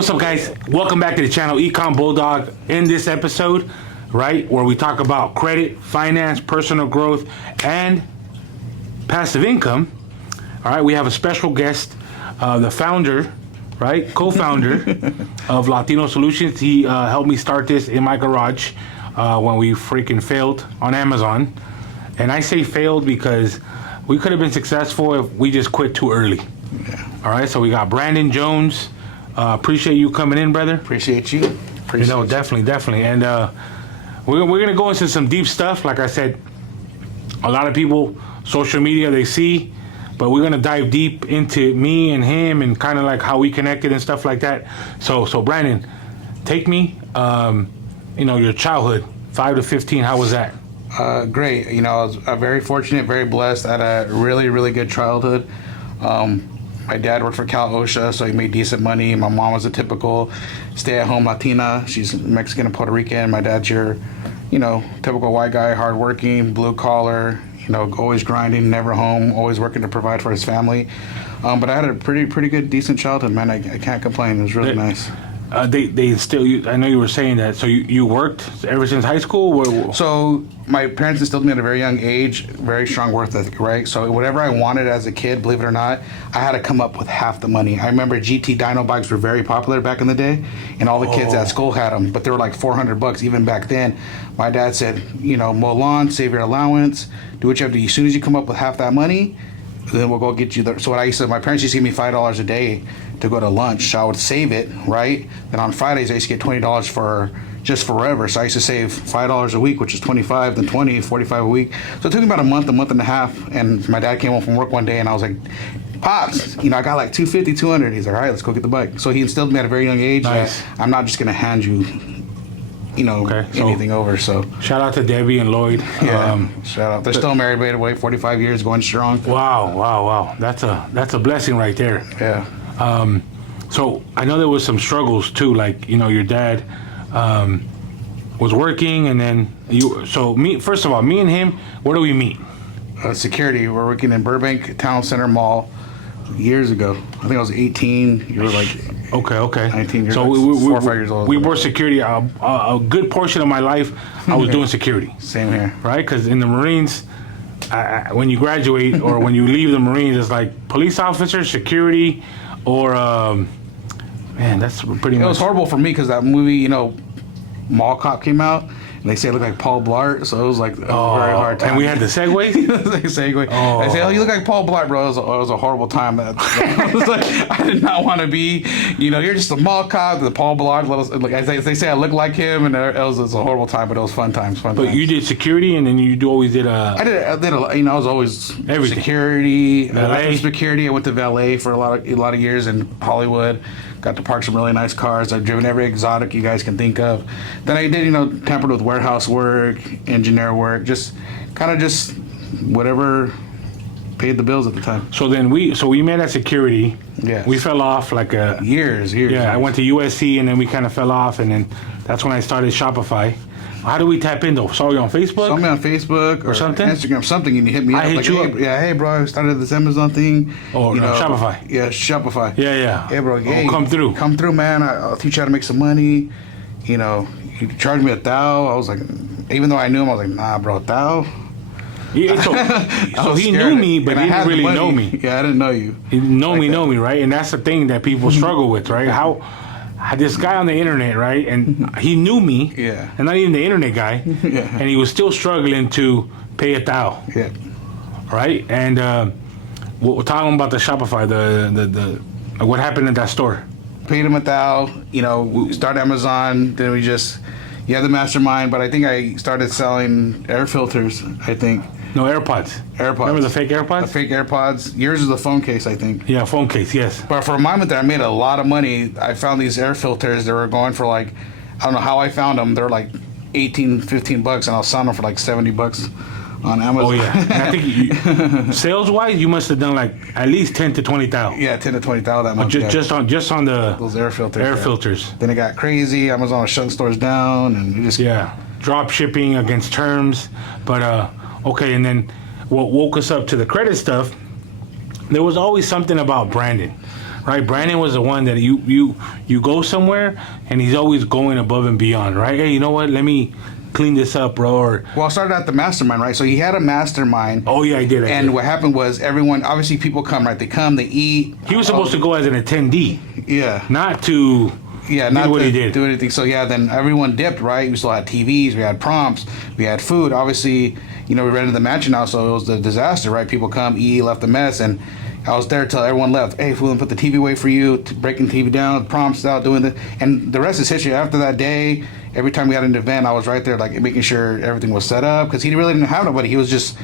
what's up, guys? Welcome back to the channel, Econ Bulldog. In this episode, right, where we talk about credit, finance, personal growth, and passive income. All right, we have a special guest, the founder, right, co-founder of Lawtino Solutions. He helped me start this in my garage when we freaking failed on Amazon. And I say failed because we could have been successful if we just quit too early. Yeah. All right, so we got Brandon Jones. Appreciate you coming in, brother. Appreciate you. Definitely. And we're going to go into some deep stuff. Like I said, a lot of people, social media, they see, but we're going to dive deep into me and him and kind of like how we connected and stuff like that. So Brandon, take me, your childhood, 5 to 15, how was that? Great. I was very fortunate, very blessed. I had a really, really good childhood. My dad worked for Cal OSHA, so he made decent money. My mom was a typical stay-at-home Latina. She's Mexican and Puerto Rican. My dad's your, typical white guy, hardworking, blue collar, always grinding, never home, always working to provide for his family. But I had a pretty good, decent childhood, man. I can't complain. It was really nice. They still, I know you were saying that, so you worked ever since high school? So my parents instilled me at a very young age, very strong work ethic, right? So whatever I wanted as a kid, believe it or not, I had to come up with half the money. I remember GT dyno bikes were very popular back in the day, and all the kids at school had them, but they were like $400 even back then. My dad said, mow lawn, save your allowance, do what you have to do. As soon as you come up with half that money, then we'll go get you there. So my parents used to give me $5 a day to go to lunch. So I would save it, right? Then on Fridays, I used to get $20 for forever. So I used to save $5 a week, which is 25, then 20, 45 a week. So it took me about a month and a half. And my dad came home from work one day and I was like, Pops, I got like 250, 200. He's like, all right, let's go get the bike. So he instilled me at a very young age that I'm not just going to hand you anything over. So shout out to Debbie and Lloyd. Yeah, shout out. They're still married, by the way, 45 years, going strong. Wow. That's a blessing right there. Yeah. So I know there was some struggles too, like, your dad was working and then first of all, me and him, where do we meet? Security. We're working in Burbank Town Center Mall years ago. I think I was 18. You were like... Okay. 19 years so old. we 4 or 5 years old. We were security. A good portion of my life, I was doing security. Same here. Right? Because in the Marines, when you graduate or when you leave the Marines, it's like police officer, security, or, that's pretty much... It was horrible for me because that movie, Mall Cop came out. And they say I look like Paul Blart, so it was like a very hard time. And we had the Segway? Segue. Oh. They say, you look like Paul Blart, bro. It was a horrible time. I was like, I did not want to be, you're just a mall cop, the Paul Blart. As they say, I look like him, and it was a horrible time, but it was fun times. But you did security, and then you always did I did I was always everything. Security. Valet. Security. I went to valet for a lot of years in Hollywood. Got to park some really nice cars. I've driven every exotic you guys can think of. Then I did, tempered with warehouse work, engineer work, just whatever paid the bills at the time. So then we met at security. Yes. We fell off like years. Yeah, I went to USC and then we kind of fell off, and then that's when I started Shopify. How do we tap in though? Saw you on Facebook? Saw me on Facebook or something? Instagram, something, and you hit me up. I hit you up. Hey bro, I started this Amazon thing. Shopify. Yeah, Shopify. Yeah. Hey bro, come through. Come through, man. I'll teach you how to make some money. You charged me $1,000. I was like, even though I knew him, I was like, nah, bro, $1,000. Yeah, so he knew me, but he didn't really know me. Yeah, I didn't know you. He know me, right? And that's the thing that people struggle with, right? How this guy on the internet, right? And he knew me, and not even the internet guy, and he was still struggling to pay $1,000, right? And we're talking about the Shopify, the what happened in that store. Paid him $1,000. We started Amazon. Then you had the mastermind, but I think I started selling air filters. I think. No, AirPods. Remember the fake AirPods? The fake AirPods. Yours is the phone case, I think. Yeah, phone case, yes. But for a moment there, I made a lot of money. I found these air filters. They were going for like, I don't know how I found them. They're like $18, $15, and I was selling them for like $70 on Amazon. Oh yeah, and I think sales-wise, you must have done like at least 10 to 20,000. Yeah, 10 to 20,000 that month. Just on those air filters. Filters. Then it got crazy. Amazon was shutting stores down, and you just drop shipping against terms. But okay, and then what woke us up to the credit stuff? There was always something about Brandon. right? Brandon was the one that you go somewhere and he's always going above and beyond, right? Hey, you know what? Let me clean this up, bro. Or Well, I started at the mastermind, right? So he had a mastermind. oh yeah, I did. And what happened was everyone, obviously people come, right? They come, they eat. He was supposed to go as an attendee, Yeah. not to Not what to he did. do anything. So yeah, then everyone dipped, right? We still had TVs, we had prompts, we had food. Obviously, we rented the mansion now, so it was a disaster, right? People come, eat, left a mess, and I was there till everyone left. Hey, fool, put the TV away for you, breaking the TV down, prompts out, doing the, and the rest is history. After that day, every time we had an event, I was right there, like making sure everything was set up, because he really didn't have nobody. He was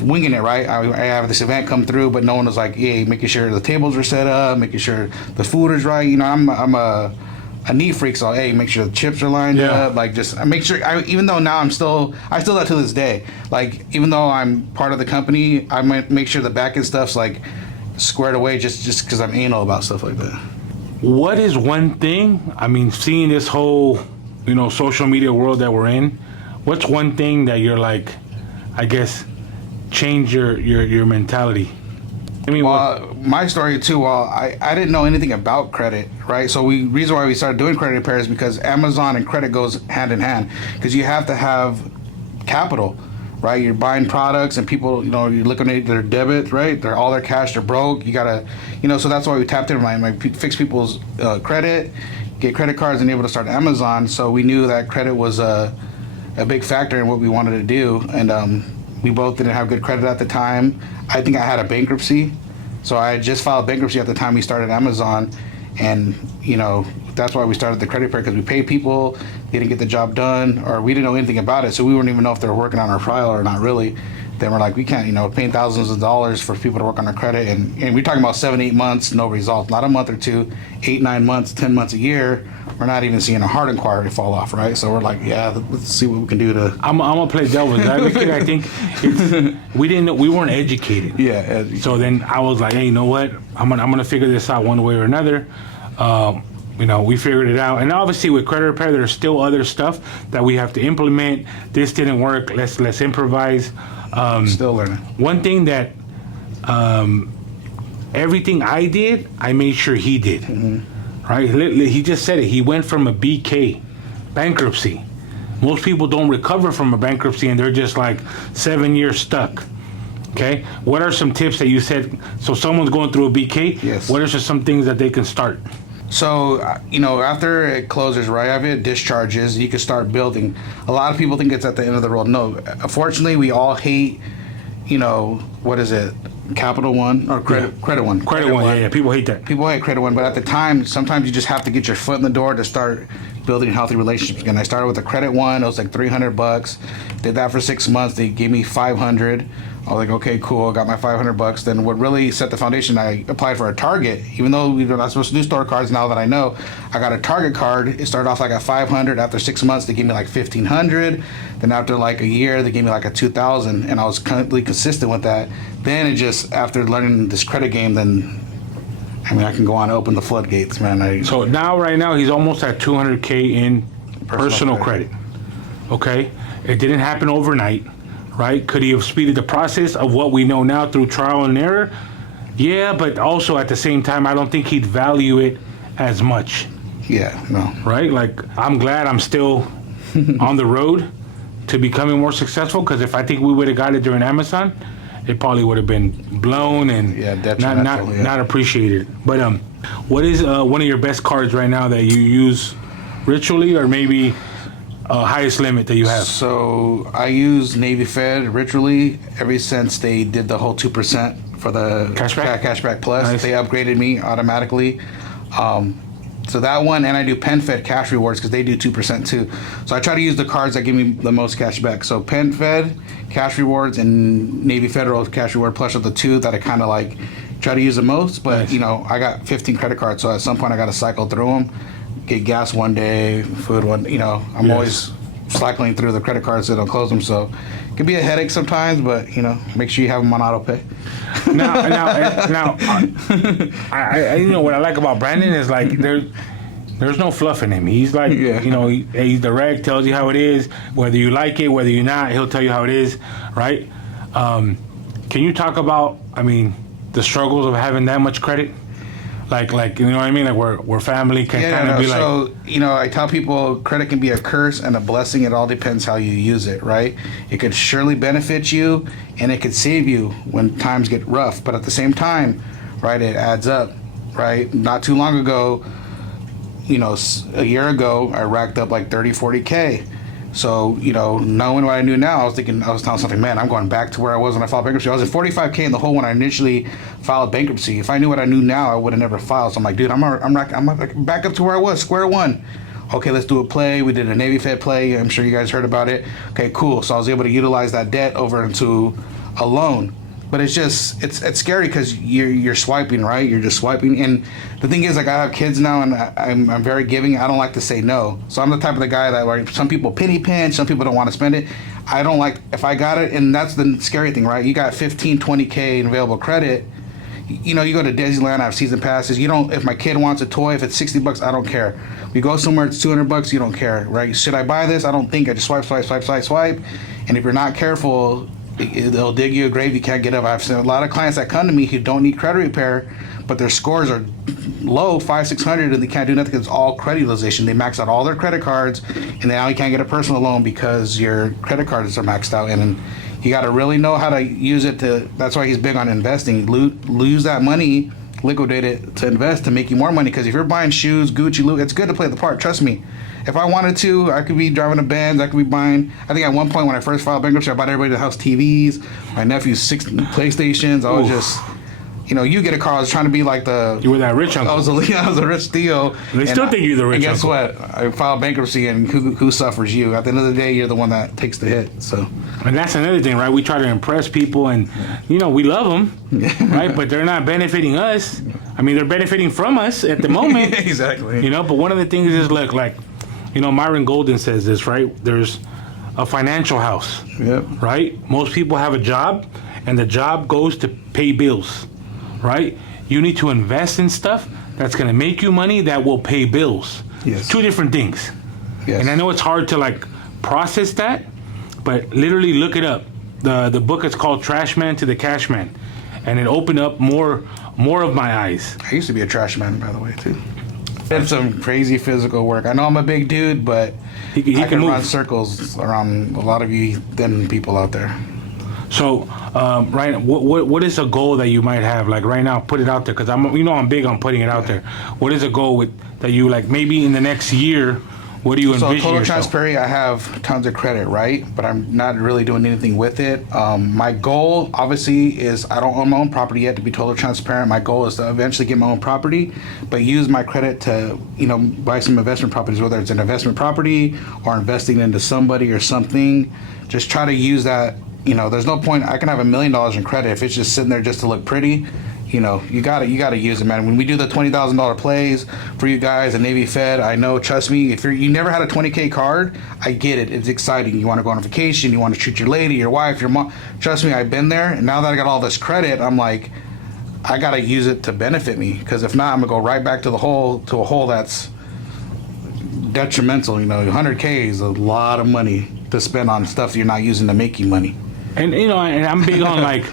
winging it, right? I have this event come through, but no one was like, yeah, making sure the tables were set up, making sure the food is right. I'm a neat freak, so hey, make sure the chips are lined up. Like, just make sure. Even though now I still do that to this day. Like, even though I'm part of the company, I might make sure the back end stuff's like squared away, just because I'm anal about stuff like that. What is one thing? I mean, seeing this whole social media world that we're in, what's one thing that you're like, I guess, change your mentality? I mean, my story too. Well, I didn't know anything about credit, right? So reason why we started doing credit repair is because Amazon and credit goes hand in hand. Because you have to have capital, right? You're buying products and people, you're looking at their debit, right? They're all their cash, they're broke. You gotta, so that's why we tapped in fix people's credit, get credit cards, and able to start Amazon. So we knew that credit was a big factor in what we wanted to do, and we both didn't have good credit at the time. I think I had a bankruptcy. So I had just filed bankruptcy at the time we started Amazon. And, that's why we started the credit repair, because we paid people, they didn't get the job done, or we didn't know anything about it. So we wouldn't even know if they were working on our file or not really. Then we're like, we can't, paying thousands of dollars for people to work on our credit. And we're talking about 7-8 months, no results. Not a month or two, 8-9 months, 10 months a year. We're not even seeing a hard inquiry fall off, right? So we're like, yeah, let's see what we can do to. I'm gonna play devil's advocate. I think we weren't educated. Yeah. So then I was like, hey, you know what? I'm gonna figure this out one way or another. We figured it out, and obviously with credit repair, there's still other stuff that we have to implement. This didn't work. Let's improvise. Still learning. One thing that everything I did, I made sure he did. Mm-hmm. Right? He just said it. He went from a BK, bankruptcy. Most people don't recover from a bankruptcy, and they're just like 7 years stuck. Okay? What are some tips that you said? So someone's going through a BK. Yes. What are some things that they can start? So, after it closes, right, after it discharges, you can start building. A lot of people think it's at the end of the road. No, unfortunately, we all hate, what is it? Capital One or Credit One? Credit One, yeah. People hate that. People hate Credit One, but at the time, sometimes you just have to get your foot in the door to start building healthy relationships again. I started with a Credit One. It was like $300. Did that for 6 months. They gave me $500. I was like, okay, cool. I got my $500. Then what really set the foundation, I applied for a Target. Even though we're not supposed to do store cards now that I know, I got a Target card. It started off like at $500. After 6 months, they gave me like $1,500. Then after like a year, they gave me like a $2,000. And I was completely consistent with that. Then it just, after learning this credit game, then, I can go on and open the floodgates, man. So right now, he's almost at $200K in personal credit. Okay? It didn't happen overnight. Right? Could he have speeded the process of what we know now through trial and error? Yeah, but also at the same time, I don't think he'd value it as much. Yeah, no. Right? Like, I'm glad I'm still on the road to becoming more successful, because if I think we would have got it during Amazon, it probably would have been blown and not appreciated. But what is one of your best cards right now that you use ritually, or maybe highest limit that you have? So I use Navy Fed ritually ever since they did the whole 2% for the cashback plus. Nice. They upgraded me automatically. So that one, and I do Penn Fed cash rewards because they do 2% too. So I try to use the cards that give me the most cash back. So Penn Fed cash rewards and Navy Federal cash reward plus are the two that I kind of like try to use the most. But nice. I got 15 credit cards, so at some point I got to cycle through them. Get gas one day, food one. I'm always cycling through the credit cards so they don't close them. So it can be a headache sometimes, but make sure you have them on auto pay. Now, I what I like about Brandon is like there's no fluff in him. He's like he's direct, tells you how it is, whether you like it, whether you're not, he'll tell you how it is, right? Can you talk about the struggles of having that much credit? like you know what I mean? Like where family can kind of be like. So, I tell people credit can be a curse and a blessing. It all depends how you use it, right? It could surely benefit you and it could save you when times get rough. But at the same time, right, it adds up, right? Not too long ago, a year ago, I racked up like 30, 40K. So, knowing what I knew now, I was telling something, man, I'm going back to where I was when I filed bankruptcy. I was at 45K in the hole when I initially filed bankruptcy. If I knew what I knew now, I would have never filed. So I'm like, dude, I'm back up to where I was, square one. Okay, let's do a play. We did a Navy Fed play. I'm sure you guys heard about it. Okay, cool. So I was able to utilize that debt over into a loan. But it's just it's scary because you're swiping, right? You're just swiping, and the thing is, like, I have kids now, and I'm very giving. I don't like to say no, so I'm the type of the guy that, like, some people penny pinch, some people don't want to spend it. I don't like, if I got it, and that's the scary thing, right? You got 15, 20K in available credit. You go to Disneyland, I have season passes. If my kid wants a toy, if it's $60, I don't care. We go somewhere, it's $200, you don't care, right? Should I buy this? I don't think. I just swipe, and if you're not careful, they'll dig you a grave you can't get up. I've seen a lot of clients that come to me who don't need credit repair, but their scores are low, 500, 600, and they can't do nothing because it's all credit utilization. They max out all their credit cards, and now you can't get a personal loan because your credit cards are maxed out. And you got to really know how to use it that's why he's big on investing. Lose that money, liquidate it to invest to make you more money. Because if you're buying shoes, Gucci, Louis, it's good to play the part. Trust me. If I wanted to, I could be driving a Benz. I could be buying. I think at one point when I first filed bankruptcy, I bought everybody in the house TVs. My nephew's 6 PlayStations. I was just, you get a car. I was trying to be like You were that rich uncle. I was a rich Theo. They still think you're the rich uncle. And guess what? I filed bankruptcy, and who suffers? You. At the end of the day, you're the one that takes the hit. So. And that's another thing, right? We try to impress people, and we love them, right? But they're not benefiting us. I mean, they're benefiting from us at the moment. Exactly. But one of the things is, look, like, Myron Golden says this, right? There's a financial house, yep, right? Most people have a job, and the job goes to pay bills, right? You need to invest in stuff that's going to make you money that will pay bills. Yes. 2 different things. Yes. And I know it's hard to, like, process that, but literally look it up. The book is called Trash Man to the Cash Man, and it opened up more of my eyes. I used to be a trash man, by the way, too. Did some crazy physical work. I know I'm a big dude, but I can run circles around a lot of you thin people out there. So, right, what is a goal that you might have? Like right now, put it out there, because I'm big on putting it out there. What is a goal that you, like, maybe in the next year? What do you envision? So total transparency, I have tons of credit, right? But I'm not really doing anything with it. My goal, obviously, is I don't own my own property yet. To be totally transparent, my goal is to eventually get my own property, but use my credit to, buy some investment properties, whether it's an investment property or investing into somebody or something. Just try to use that. There's no point. I can have $1 million in credit if it's just sitting there just to look pretty. You gotta use it, man. When we do the $20,000 plays for you guys and Navy Fed, I know, trust me, if you never had a 20K card, I get it. It's exciting. You want to go on vacation, you want to treat your lady, your wife, your mom. Trust me, I've been there, and now that I got all this credit, I'm like, I gotta use it to benefit me, because if not, I'm gonna go right back to a hole that's detrimental. 100K is a lot of money to spend on stuff you're not using to make you money. And and I'm big on, like,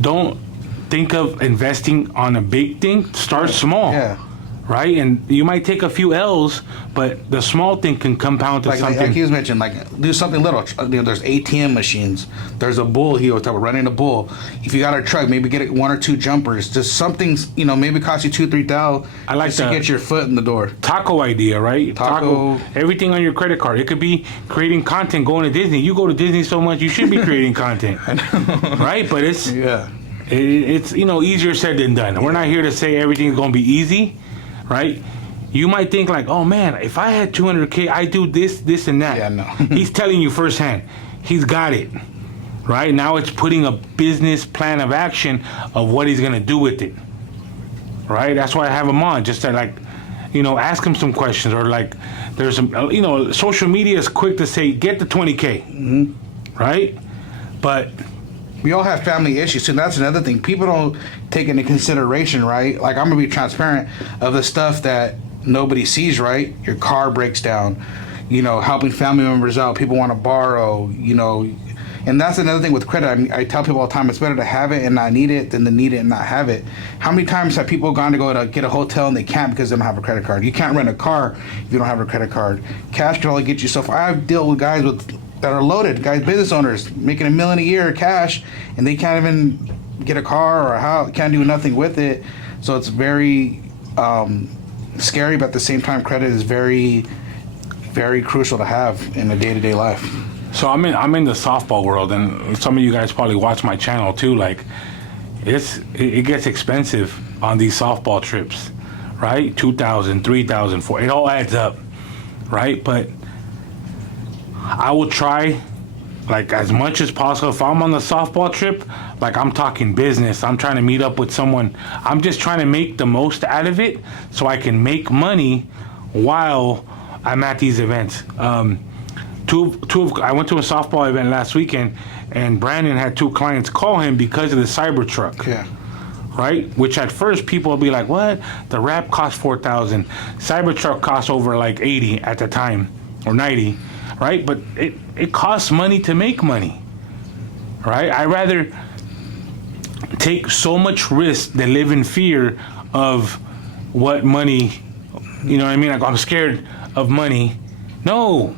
don't think of investing on a big thing. Start small. Yeah. Right? And you might take a few L's, but the small thing can compound to something. Like he was mentioned, do something little. There's ATM machines. There's a bull here. We're running a bull. If you got a truck, maybe get 1 or 2 jumpers. Just something, maybe cost you $2,000-$3,000. I like just to get your foot in the door. Taco idea, right? Taco. Everything on your credit card. It could be creating content, going to Disney. You go to Disney so much, you should be creating content. I know. Right? But it's it's easier said than done. We're not here to say everything's going to be easy. Right? You might think like, oh man, if I had 200K, I do this, and that. Yeah, no. He's telling you firsthand. He's got it. Right? Now it's putting a business plan of action of what he's going to do with it. Right? That's why I have him on, just to, like, ask him some questions, or like, there's some, social media is quick to say, get the 20K. Mm-hmm. Right? But we all have family issues, and that's another thing people don't take into consideration, right? Like, I'm gonna be transparent of the stuff that nobody sees, right? Your car breaks down, helping family members out, people want to borrow, And that's another thing with credit. I mean, I tell people all the time, it's better to have it and not need it than to need it and not have it. How many times have people gone to go to get a hotel and they can't because they don't have a credit card? You can't rent a car if you don't have a credit card. Cash can only get you so far. I've dealt with guys that are loaded, business owners making $1 million a year cash, and they can't even get a car or a house, can't do nothing with it. So it's very scary, but at the same time, credit is very, very crucial to have in a day-to-day life. So I'm in the softball world, and some of you guys probably watch my channel too. Like, it gets expensive on these softball trips, right? $2,000, $3,000, $4,000. It all adds up, right? But I will try, like, as much as possible. If I'm on the softball trip, like, I'm talking business. I'm trying to meet up with someone. I'm just trying to make the most out of it so I can make money while I'm at these events. I went to a softball event last weekend, and Brandon had 2 clients call him because of the Cybertruck. Yeah. Right? Which at first people will be like, what? The wrap cost $4,000. Cybertruck cost over like 80 at the time, or 90, right? But it costs money to make money, right? I'd rather take so much risk than live in fear of what money, you know what I mean? Like, I'm scared of money. No.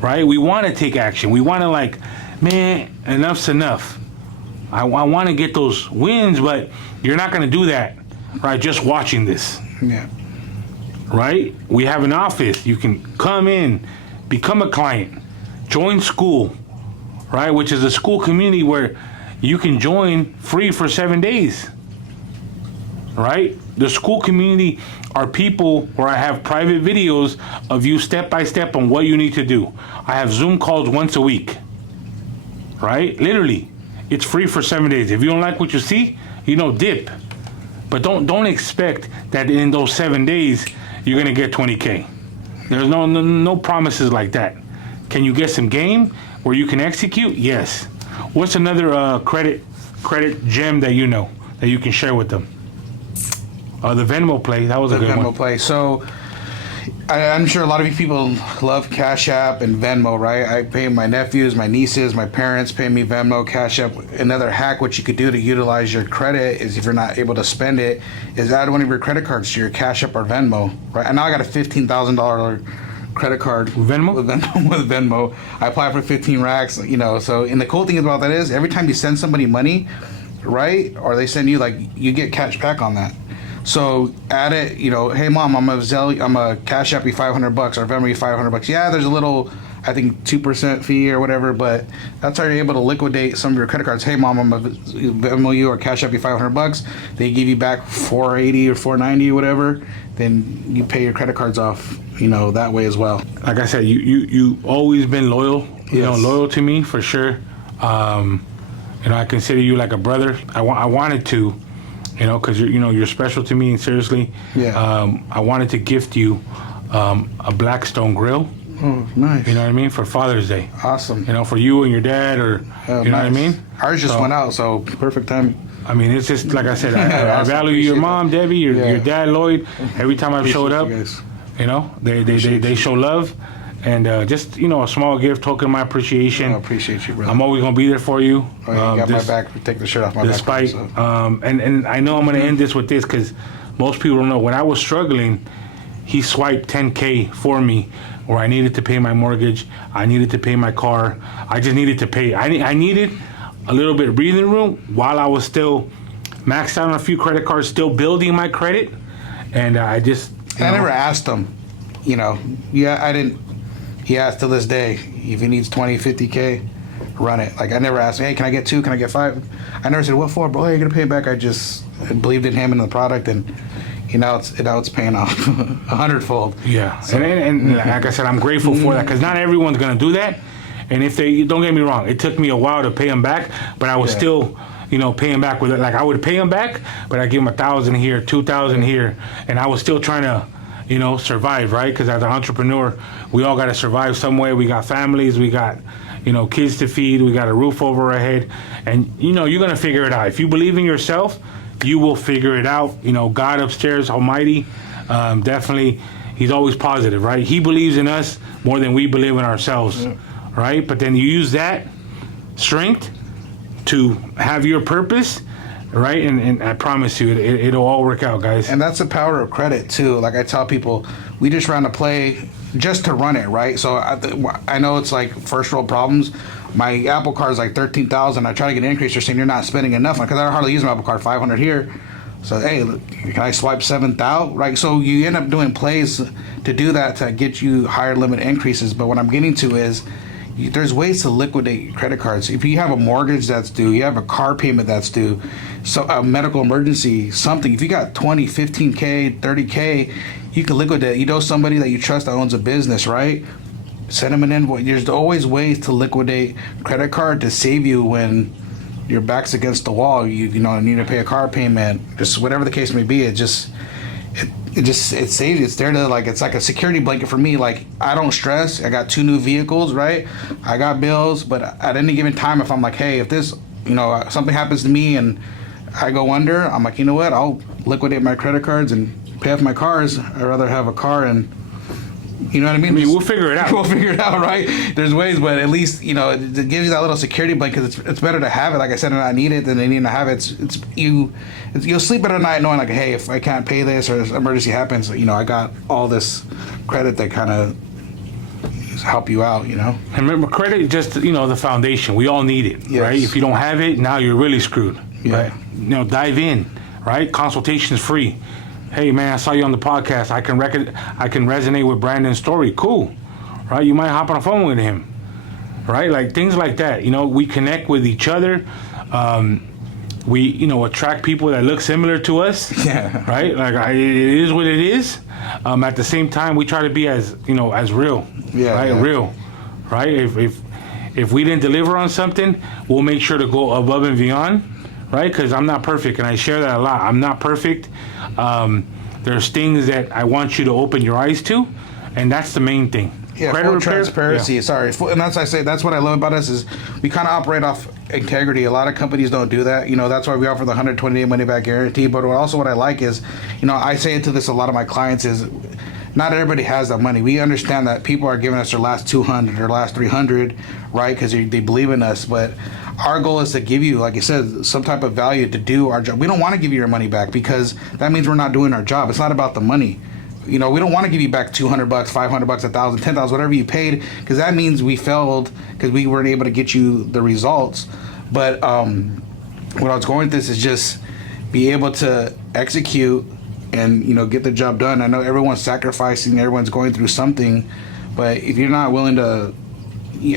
Right? We want to take action. We want to, like, man, enough's enough. I want to get those wins, but you're not going to do that, right? Just watching this. Yeah. Right? We have an office. You can come in, become a client, join SKOOL, right? Which is a school community where you can join free for 7 days, right? The SKOOL community are people where I have private videos of you step by step on what you need to do. I have Zoom calls once a week, right? Literally, it's free for 7 days. If you don't like what you see, dip. But don't expect that in those 7 days you're gonna get 20K. There's no promises like that. Can you get some game where you can execute? Yes. What's another credit gem that you can share with them? The Venmo play, that was a good one. The Venmo play. So I'm sure a lot of you people love Cash App and Venmo, right? I pay my nephews, my nieces, my parents pay me Venmo, Cash App. Another hack, what you could do to utilize your credit is, if you're not able to spend it, is add one of your credit cards to your Cash App or Venmo, right? And now I got a $15,000 credit card Venmo? with Venmo. I apply for 15 racks, So, and the cool thing about that is, every time you send somebody money, right, or they send you, like, you get cash back on that. So add it, hey mom, I'm a Cash App you $500 or Venmo you $500. Yeah, there's a little, I think 2% fee or whatever, but that's how you're able to liquidate some of your credit cards. Hey mom, I'm a Venmo you or Cash App you $500. They give you back $480 or $490 or whatever. Then you pay your credit cards off, that way as well. Like I said, you always been loyal, Yes. Loyal to me for sure. I consider you like a brother. I wanted to. Because you're special to me, and seriously, Yeah. I wanted to gift you a Blackstone grill. Oh, nice. You know what I mean, for Father's Day. Awesome. For you and your dad, or you know what I mean. Ours just went out, so perfect timing. I mean, it's just like I said. I Awesome. value your mom, Debbie, your Yeah. dad, Lloyd. Every time I've showed up, you guys. they show love, and just a small gift, token of my appreciation. I appreciate you, brother. I'm always gonna be there for you. Oh, you got my back. Take the shirt off my Despite, back. So. and I know I'm going to end this with this, because most people don't know. When I was struggling, he swiped 10K for me, where I needed to pay my mortgage, I needed to pay my car, I just needed to pay. I needed a little bit of breathing room while I was still maxed out on a few credit cards, still building my credit, and I just. I never asked him, I didn't. He asked to this day if he needs 20, 50K, run it. Like, I never asked, hey, can I get 2? Can I get 5? I never said, what for, bro? You're gonna pay it back. I just believed in him and the product, and now it's paying off 100-fold. Yeah, so, and like I said, I'm grateful for that, because not everyone's gonna do that. And if they, don't get me wrong, it took me a while to pay them back, but I was still, paying back with it. Like, I would pay them back, but I give them 1,000 here, 2,000 here, and I was still trying to, survive, right? Because as an entrepreneur, we all got to survive some way. We got families, we got, kids to feed, we got a roof over our head, and you're gonna figure it out. If you believe in yourself, you will figure it out. God upstairs, Almighty, definitely, He's always positive, right? He believes in us more than we believe in ourselves, right? But then you use that strength to have your purpose, right? And I promise you, it'll all work out, guys. And that's the power of credit too. Like I tell people, we just ran a play just to run it, right? So I know it's like first world problems. My Apple Card is like 13,000. I try to get an increase. They're saying you're not spending enough because I hardly use my Apple Card. 500 here. So hey, can I swipe 7,000? Right. So you end up doing plays to do that to get you higher limit increases. But what I'm getting to is there's ways to liquidate credit cards. If you have a mortgage that's due, you have a car payment that's due, so a medical emergency, something. If you got 20, 15K, 30K, you can liquidate. You know somebody that you trust that owns a business, right? Send them an invoice. There's always ways to liquidate credit card to save you when your back's against the wall. You need to pay a car payment, just whatever the case may be. It saves you. It's there to it's like a security blanket for me. Like I don't stress. I got 2 new vehicles, right? I got bills, but at any given time, if I'm like, hey, if this, something happens to me and I go under, I'm like, you know what? I'll liquidate my credit cards and pay off my cars. I'd rather have a car and. You know what I mean? We'll figure it out. We'll figure it out, right? There's ways, but at least it gives you that little security blanket. It's better to have it, like I said, and I need it than they need to have it. You'll sleep better at night knowing like, hey, if I can't pay this or an emergency happens, I got all this credit that kind of help you out. And remember, credit is just the foundation. We all need it, yes. Right? If you don't have it, now you're really screwed. Yeah. Right? Dive in, right? Consultation is free. Hey man, I saw you on the podcast. I can resonate with Brandon's story. Cool, right? You might hop on a phone with him, right? Like things like that. We connect with each other. We attract people that look similar to us. Yeah. Right. Like it is what it is. At the same time, we try to be as real. Yeah. Right. Yeah. Real. Right. If we didn't deliver on something, we'll make sure to go above and beyond. Right. Because I'm not perfect, and I share that a lot. I'm not perfect. There's things that I want you to open your eyes to, and that's the main thing. Yeah, credit full repair, transparency. yeah. Sorry, and that's what I love about us is we kind of operate off integrity. A lot of companies don't do that. That's why we offer the 120-day money-back guarantee. But also what I like is, I say it to this a lot of my clients is, not everybody has that money. We understand that people are giving us their last 200 or last 300, right? Because they believe in us, but our goal is to give you, like you said, some type of value to do our job. We don't want to give you your money back because that means we're not doing our job. It's not about the money. We don't want to give you back $200, $500, $1,000, $10,000, whatever you paid, because that means we failed because we weren't able to get you the results. But what I was going with this is just be able to execute and get the job done. I know everyone's sacrificing, everyone's going through something, but if you're not willing to,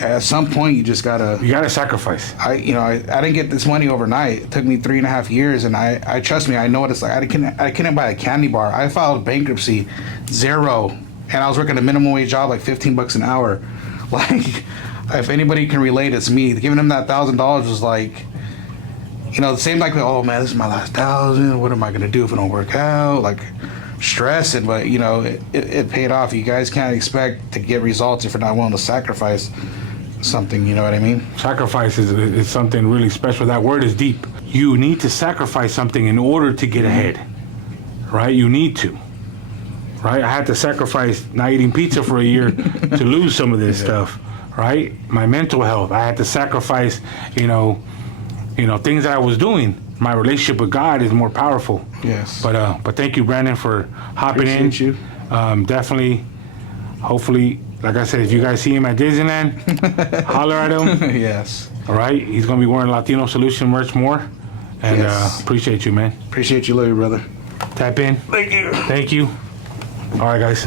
at some point you gotta sacrifice. I didn't get this money overnight. It took me 3.5 years, and I trust me, I know what it's like. I couldn't buy a candy bar. I filed bankruptcy, $0, and I was working a minimum wage job, like $15 an hour. Like, if anybody can relate, it's me. Giving them that $1,000 was like, the same like, oh man, this is my last 1,000. What am I gonna do if it don't work out? Like, stressing, but it paid off. You guys can't expect to get results if you're not willing to sacrifice something. You know what I mean? Sacrifice is something really special. That word is deep. You need to sacrifice something in order to get ahead, right? You need to, right? I had to sacrifice not eating pizza for a year to lose some of this stuff, right? My mental health. I had to sacrifice, things that I was doing. My relationship with God is more powerful. Yes. But thank you, Brandon, for hopping in. Appreciate you. Definitely, hopefully, like I said, if you guys see him at Disneyland, holler at him. Yes. All right. He's going to be wearing Lawtino Solution merch more. And Yes. Appreciate you, man. Appreciate you, love you, brother. Tap in. Thank you. Thank you. All right, guys.